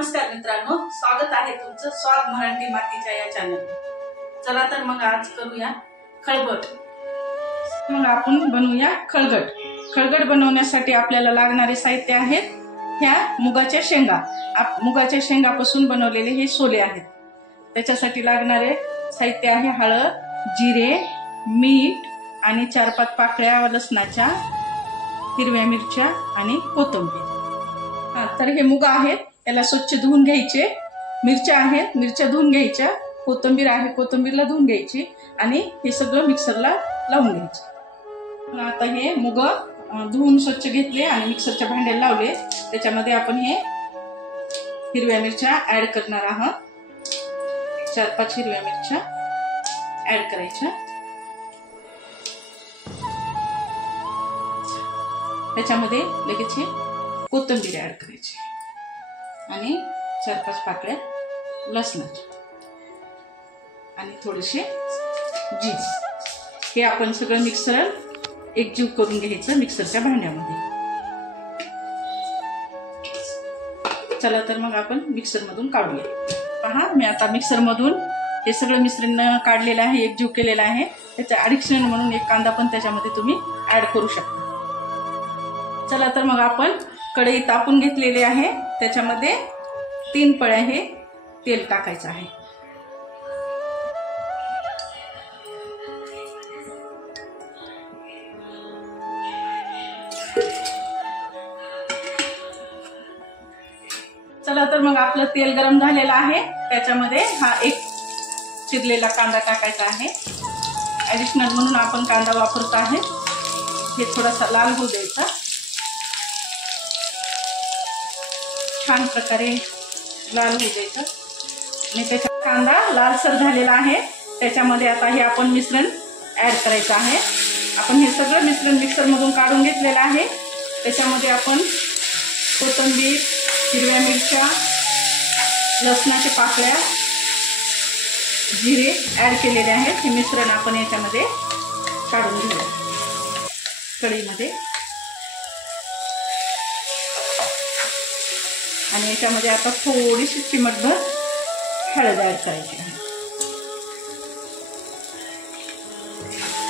नमस्कार मित्रांनो, स्वागत आहे तुमचं स्वाद मराठी मातीच्या या चॅनल। चला तर मग आज करूया खळगट। मग आपण बनवूया खळगट। खळगट बनवण्यासाठी आपल्याला लागणारे साहित्य आहेत ह्या मुगाच्या शेंगा। मुगाच्या शेंगापासून बनवलेले हे सोले आहेत। त्याच्यासाठी लागणारे साहित्य आहे हळद, जिरे, मीठ आणि 4-5 पाकळ्या लसणाच्या, हिरव्या मिरच्या आणि कोथिंबीर। तर हे मुग आहेत, याला स्वच्छ धुवून घ्यायचे। मिरच्या आहेत, मिरच्या धुवून घ्यायच्या। कोथिंबीर आहे, कोथिंबीरला धुवून घ्यायची आणि हे सगळं मिक्सरला लावून घ्यायचं। आता हे मुग धुवून स्वच्छ घेतले आणि मिक्सरच्या भांड्याला लावले। त्याच्यामध्ये आपण हे हिरव्या मिरच्या ऍड करणार आहोत। 4-5 हिरव्या मिरच्या ऍड करायच्या। त्याच्यामध्ये लगेच कोथिंबीर ऍड करायची आणि 4-5 पाकळ्या लसणाच्या आणि थोडेसे जिरे। हे आपण सगळं मिक्सर एकजीव करून घ्यायचं मिक्सरच्या भांड्यामध्ये। चला तर मग आपण मिक्सर मधून काढूया। पहा, मी आता मिक्सर मधून हे सगळं मिश्रण काढलेलं आहे, एकजीव केलेलं आहे। त्याच्या ॲडिशनल म्हणून एक कांदा पण त्याच्यामध्ये तुम्ही ऍड करू शकता। चला तर मग आपण कढई तापून घेतलेली आहे, त्याच्यामध्ये 3 पळ्या हे तेल टाकायचं आहे। चला तर मग आपलं तेल गरम झालेलं आहे, त्याच्यामध्ये हा एक चिरलेला कांदा टाकायचा आहे। ॲडिशनल म्हणून आपण कांदा वापरतो आहे। हे थोडासा लाल होऊ द्यायचा। छान प्रकारे लाल होऊ द्यायचं आणि त्याचा कांदा लालसर झालेला आहे। त्याच्यामध्ये आता हे आपण मिश्रण ऍड करायचं आहे। आपण हे सगळं मिश्रण मिक्सर मधून काढून घेतलेलं आहे। त्याच्यामध्ये आपण कोथिंबीर, हिरव्या मिरच्या, लसणाच्या पाकळ्या, जिरे ऍड केलेले आहेत। हे मिश्रण आपण याच्यामध्ये काढून घेऊया कढईमध्ये आणि याच्यामध्ये आता थोडीशी चिमटभर हळद ऍड करायची आहे।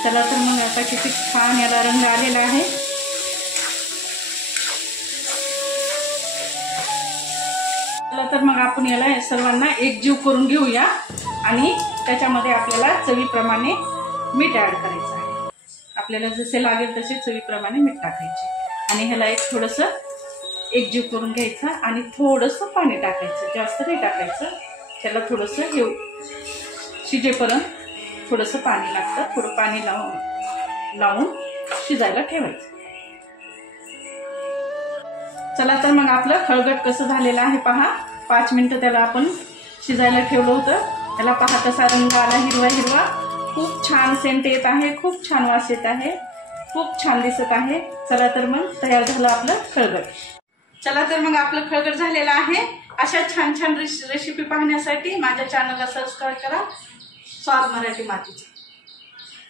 चला तर मग आता किती छान याला रंग आलेला आहे। चला तर मग आपण याला सर्वांना एकजीव करून घेऊया आणि त्याच्यामध्ये आपल्याला चवीप्रमाणे मीठ ऍड करायचं आहे। आपल्याला जसे लागेल तसे चवीप्रमाणे मीठ टाकायचे आणि ह्याला एक थोडंसं एकजीव करून घ्यायचं आणि थोडंसं पाणी टाकायचं, जास्त नाही टाकायचं। त्याला थोडंसं हे शिजेपर्यंत थोडंसं पाणी लागतं। थोडं पाणी लावून शिजायला ठेवायचं। चला तर मग आपलं खळगट कसं झालेलं आहे पहा। 5 मिनिटं त्याला आपण शिजायला ठेवलं होतं। त्याला पहा कसा रंग आला, हिरवा हिरवा। खूप छान सेंट येत आहे, खूप छान वास येत आहे, खूप छान दिसत आहे। चला तर मग तयार झालं आपलं खळगट। चला तर मग आपलं खळगट झालेलं आहे। अशा छान छान रेसिपी पाहण्यासाठी माझ्या चॅनलला सबस्क्राईब करा, स्वाद मराठी मातीचं।